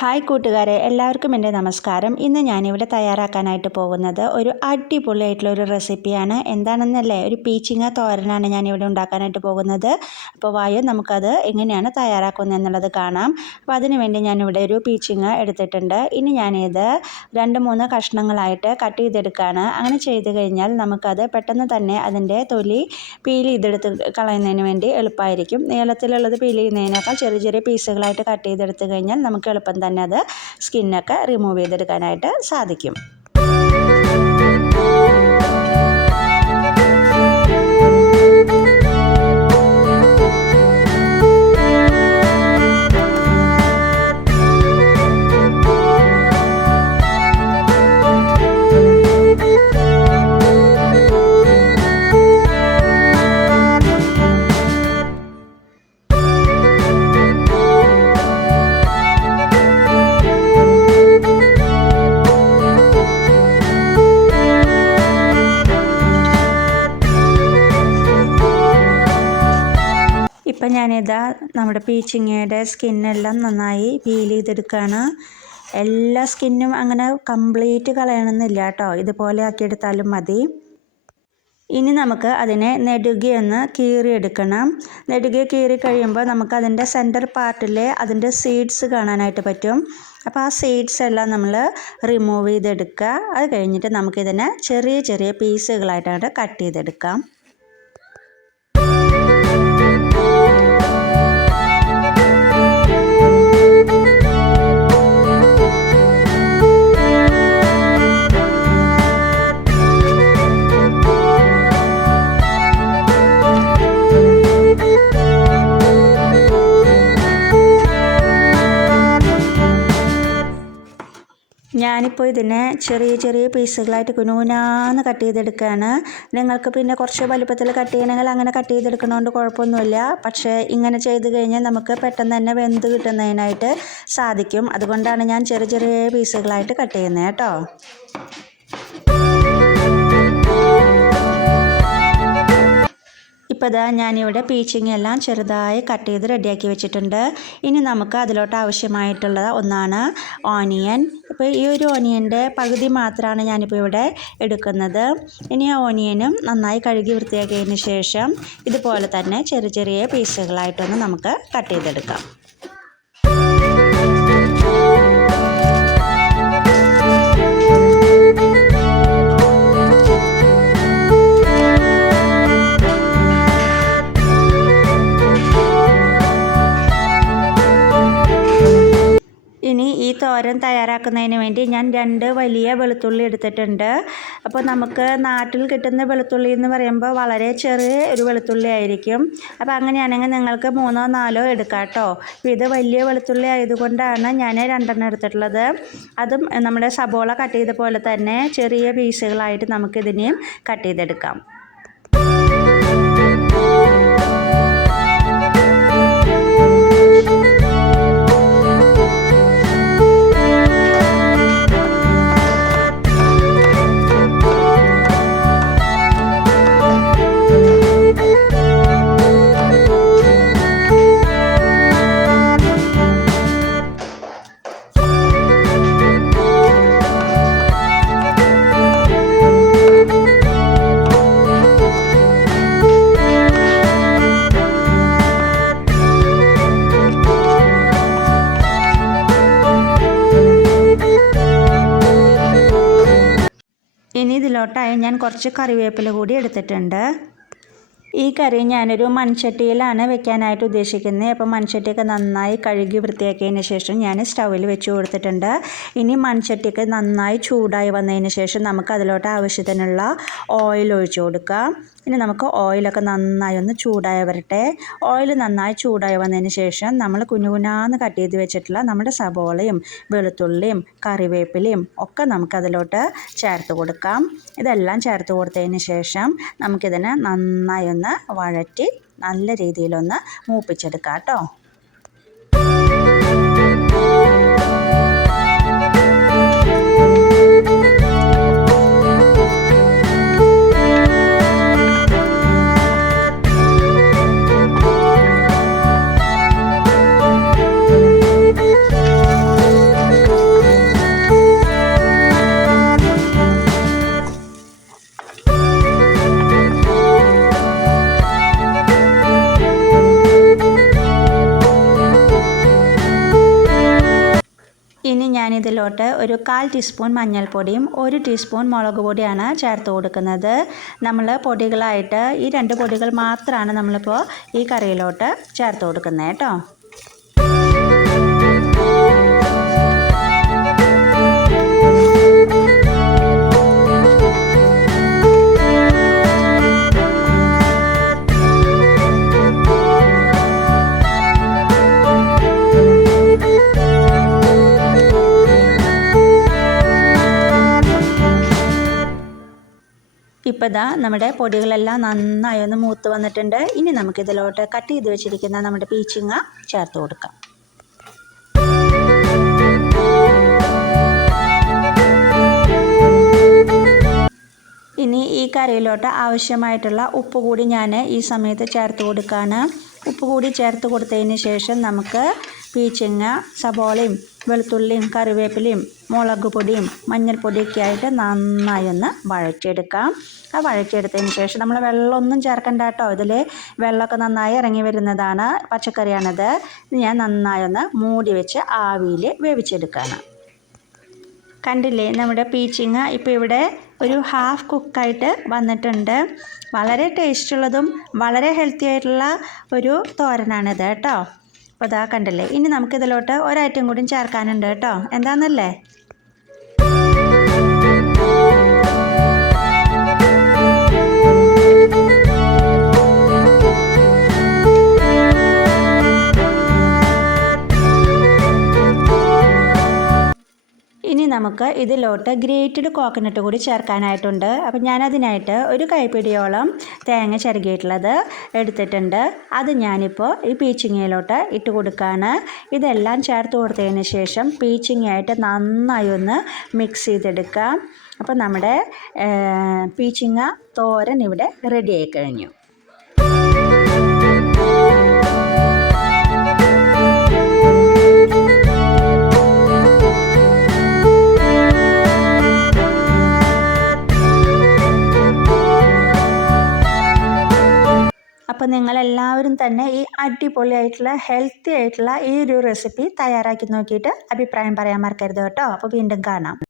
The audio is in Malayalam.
ഹായ് കൂട്ടുകാരെ, എല്ലാവർക്കും എൻ്റെ നമസ്കാരം. ഇന്ന് ഞാനിവിടെ തയ്യാറാക്കാനായിട്ട് പോകുന്നത് ഒരു അടിപൊളിയായിട്ടുള്ളൊരു റെസിപ്പിയാണ്. എന്താണെന്നല്ലേ, ഒരു പീച്ചിങ്ങ തോരനാണ് ഞാനിവിടെ ഉണ്ടാക്കാനായിട്ട് പോകുന്നത്. അപ്പോൾ വായോ നമുക്കത് എങ്ങനെയാണ് തയ്യാറാക്കുന്നത് എന്നുള്ളത് കാണാം. അപ്പോൾ അതിന് വേണ്ടി ഞാനിവിടെ ഒരു പീച്ചിങ്ങ എടുത്തിട്ടുണ്ട്. ഇനി ഞാനിത് 2-3 കഷ്ണങ്ങളായിട്ട് കട്ട് ചെയ്തെടുക്കുകയാണ്. അങ്ങനെ ചെയ്ത് കഴിഞ്ഞാൽ നമുക്കത് പെട്ടെന്ന് തന്നെ അതിൻ്റെ തൊലി പീൽ ചെയ്തെടുത്ത് കളയുന്നതിന് വേണ്ടി എളുപ്പമായിരിക്കും. നീളത്തിലുള്ളത് പീൽ ചെയ്യുന്നതിനേക്കാൾ ചെറിയ ചെറിയ പീസുകളായിട്ട് കട്ട് ചെയ്തെടുത്ത് കഴിഞ്ഞാൽ നമുക്ക് എളുപ്പം തന്നെ അത് സ്കിന്നൊക്കെ റിമൂവ് ചെയ്തെടുക്കാനായിട്ട് സാധിക്കും. ഇപ്പം ഞാനിതാ നമ്മുടെ പീച്ചിങ്ങയുടെ സ്കിന്നെല്ലാം നന്നായി പീൽ ചെയ്തെടുക്കുകയാണ്. എല്ലാ സ്കിന്നും അങ്ങനെ കംപ്ലീറ്റ് കളയണമെന്നില്ല കേട്ടോ, ഇതുപോലെ ആക്കിയെടുത്താലും മതി. ഇനി നമുക്ക് അതിനെ നെടുകെ ഒന്ന് കീറിയെടുക്കണം. നെടുകെ കീറി കഴിയുമ്പോൾ നമുക്ക് അതിൻ്റെ സെൻറ്റർ പാർട്ടിൽ അതിൻ്റെ സീഡ്സ് കാണാനായിട്ട് പറ്റും. അപ്പോൾ ആ സീഡ്സ് എല്ലാം നമ്മൾ റിമൂവ് ചെയ്തെടുക്കുക. അത് കഴിഞ്ഞിട്ട് നമുക്കിതിനെ ചെറിയ ചെറിയ പീസുകളായിട്ടാണ് കട്ട് ചെയ്തെടുക്കാം. ഞാനിപ്പോൾ ഇതിനെ ചെറിയ ചെറിയ പീസുകളായിട്ട് കുനുകുനാന്ന് കട്ട് ചെയ്തെടുക്കുകയാണ്. നിങ്ങൾക്ക് പിന്നെ കുറച്ച് വലുപ്പത്തിൽ കട്ട് ചെയ്യണമെങ്കിൽ അങ്ങനെ കട്ട് ചെയ്തെടുക്കണോണ്ട് കുഴപ്പമൊന്നുമില്ല. പക്ഷേ ഇങ്ങനെ ചെയ്ത് കഴിഞ്ഞാൽ നമുക്ക് പെട്ടെന്ന് തന്നെ വെന്ത് കിട്ടുന്നതിനായിട്ട് സാധിക്കും. അതുകൊണ്ടാണ് ഞാൻ ചെറിയ ചെറിയ പീസുകളായിട്ട് കട്ട് ചെയ്യുന്നത് കേട്ടോ. ഇപ്പോൾ ഇതാ ഞാനിവിടെ പീച്ചിങ്ങ എല്ലാം ചെറുതായി കട്ട് ചെയ്ത് റെഡിയാക്കി വെച്ചിട്ടുണ്ട്. ഇനി നമുക്ക് അതിലോട്ട് ആവശ്യമായിട്ടുള്ള ഒന്നാണ് ഓനിയൻ. ഇപ്പോൾ ഈ ഒരു ഓനിയൻ്റെ പകുതി മാത്രമാണ് ഞാനിപ്പോൾ ഇവിടെ എടുക്കുന്നത്. ഇനി ആ ഓനിയനും നന്നായി കഴുകി വൃത്തിയാക്കിയതിന് ശേഷം ഇതുപോലെ തന്നെ ചെറിയ ചെറിയ പീസുകളായിട്ടൊന്ന് നമുക്ക് കട്ട് ചെയ്തെടുക്കാം. ഇനി ഈ തോരൻ തയ്യാറാക്കുന്നതിന് വേണ്ടി ഞാൻ 2 വലിയ വെളുത്തുള്ളി എടുത്തിട്ടുണ്ട്. അപ്പോൾ നമുക്ക് നാട്ടിൽ കിട്ടുന്ന വെളുത്തുള്ളി എന്ന് പറയുമ്പോൾ വളരെ ചെറിയ ഒരു വെളുത്തുള്ളി ആയിരിക്കും. അപ്പോൾ അങ്ങനെയാണെങ്കിൽ നിങ്ങൾക്ക് 3-4 എടുക്കാം കേട്ടോ. അപ്പോൾ ഇത് വലിയ വെളുത്തുള്ളി ആയതുകൊണ്ടാണ് ഞാൻ 2 എടുത്തിട്ടുള്ളത്. അതും നമ്മുടെ സബോള കട്ട് ചെയ്ത പോലെ തന്നെ ചെറിയ പീസുകളായിട്ട് നമുക്കിതിനെയും കട്ട് ചെയ്തെടുക്കാം. ഇനി ഇതിലോട്ടായി ഞാൻ കുറച്ച് കറിവേപ്പില കൂടി എടുത്തിട്ടുണ്ട്. ഈ കറി ഞാനൊരു മൺചട്ടിയിലാണ് വെക്കാനായിട്ട് ഉദ്ദേശിക്കുന്നത്. അപ്പോൾ മൺചട്ടിയൊക്കെ നന്നായി കഴുകി വൃത്തിയാക്കിയതിന് ശേഷം ഞാൻ സ്റ്റൗവിൽ വെച്ച് കൊടുത്തിട്ടുണ്ട്. ഇനി മൺചട്ടിയൊക്കെ നന്നായി ചൂടായി വന്നതിന് ശേഷം നമുക്ക് അതിലോട്ട് ആവശ്യത്തിനുള്ള ഓയിൽ ഒഴിച്ചു കൊടുക്കാം. ഇനി നമുക്ക് ഓയിലൊക്കെ നന്നായി ഒന്ന് ചൂടായി വരട്ടെ. ഓയിൽ നന്നായി ചൂടായി വന്നതിന് ശേഷം നമ്മൾ കുനുകുനാന്ന് കട്ട് ചെയ്ത് വെച്ചിട്ടുള്ള നമ്മുടെ സബോളയും വെളുത്തുള്ളിയും കറിവേപ്പിലയും ഒക്കെ നമുക്കതിലോട്ട് ചേർത്ത് കൊടുക്കാം. ഇതെല്ലാം ചേർത്ത് കൊടുത്തതിന് ശേഷം നമുക്കിതിനെ നന്നായി ഒന്ന് വഴറ്റി നല്ല രീതിയിലൊന്ന് മൂപ്പിച്ചെടുക്കാം കേട്ടോ. ഇനി ഞാനിതിലോട്ട് ഒരു 1/4 ടീസ്പൂൺ മഞ്ഞൾപ്പൊടിയും 1 ടീസ്പൂൺ മുളക് പൊടിയാണ് ചേർത്ത് കൊടുക്കുന്നത്. നമ്മൾ പൊടികളായിട്ട് ഈ 2 പൊടികൾ മാത്രമാണ് നമ്മളിപ്പോൾ ഈ കറിയിലോട്ട് ചേർത്ത് കൊടുക്കുന്നത് കേട്ടോ. ഇപ്പോൾ ഇതാ നമ്മുടെ പൊടികളെല്ലാം നന്നായി ഒന്ന് മൂത്ത് വന്നിട്ടുണ്ട്. ഇനി നമുക്കിതിലോട്ട് കട്ട് ചെയ്ത് വെച്ചിരിക്കുന്ന നമ്മുടെ പീച്ചിങ്ങ ചേർത്ത് കൊടുക്കാം. ഇനി ഈ കറിയിലോട്ട് ആവശ്യമായിട്ടുള്ള ഉപ്പ് കൂടി ഞാൻ ഈ സമയത്ത് ചേർത്ത് കൊടുക്കുകയാണ്. ഉപ്പ് കൂടി ചേർത്ത് കൊടുത്തതിന് ശേഷം നമുക്ക് പീച്ചിങ്ങ, സബോളയും വെളുത്തുള്ളിയും കറിവേപ്പിലയും മുളക് പൊടിയും മഞ്ഞൾപ്പൊടിയൊക്കെ ആയിട്ട് നന്നായി ഒന്ന് വഴറ്റിയെടുക്കാം. ആ വഴറ്റിയെടുത്തതിന് ശേഷം നമ്മൾ വെള്ളമൊന്നും ചേർക്കണ്ട കേട്ടോ. ഇതിൽ വെള്ളമൊക്കെ നന്നായി ഇറങ്ങി വരുന്നതാണ്, പച്ചക്കറിയാണിത്. ഞാൻ നന്നായി ഒന്ന് മൂടി വെച്ച് ആവിയിൽ വേവിച്ചെടുക്കുകയാണ്. കണ്ടില്ലേ, നമ്മുടെ പീച്ചിങ്ങ ഇപ്പോൾ ഇവിടെ ഒരു ഹാഫ് കുക്കായിട്ട് വന്നിട്ടുണ്ട്. വളരെ ടേസ്റ്റുള്ളതും വളരെ ഹെൽത്തി ആയിട്ടുള്ള ഒരു തോരനാണിത് കേട്ടോ. അപ്പോൾ അതാ കണ്ടില്ലേ. ഇനി നമുക്കിതിലോട്ട് ഒരൈറ്റം കൂടി ചേർക്കാനുണ്ട് കേട്ടോ. എന്താണെന്നല്ലേ? ഇനി നമുക്ക് ഇതിലോട്ട് ഗ്രേറ്റഡ് കോക്കനട്ട് കൂടി ചേർക്കാനായിട്ടുണ്ട്. അപ്പം ഞാനതിനായിട്ട് ഒരു കൈപ്പിടിയോളം തേങ്ങ ചിരകിയിട്ടുള്ളത് എടുത്തിട്ടുണ്ട്. അത് ഞാനിപ്പോൾ ഈ പീച്ചിങ്ങയിലോട്ട് ഇട്ട് കൊടുക്കുകയാണ്. ഇതെല്ലാം ചേർത്ത് കൊടുത്തതിന് ശേഷം പീച്ചിങ്ങയായിട്ട് നന്നായി ഒന്ന് മിക്സ് ചെയ്തെടുക്കാം. അപ്പോൾ നമ്മുടെ പീച്ചിങ്ങ തോരൻ ഇവിടെ റെഡി ആയി കഴിഞ്ഞു. അപ്പോൾ നിങ്ങളെല്ലാവരും തന്നെ ഈ അടിപൊളിയായിട്ടുള്ള ഹെൽത്തി ആയിട്ടുള്ള ഈ ഒരു റെസിപ്പി തയ്യാറാക്കി നോക്കിയിട്ട് അഭിപ്രായം പറയാൻ മറക്കരുത് കേട്ടോ. അപ്പോൾ വീണ്ടും കാണാം.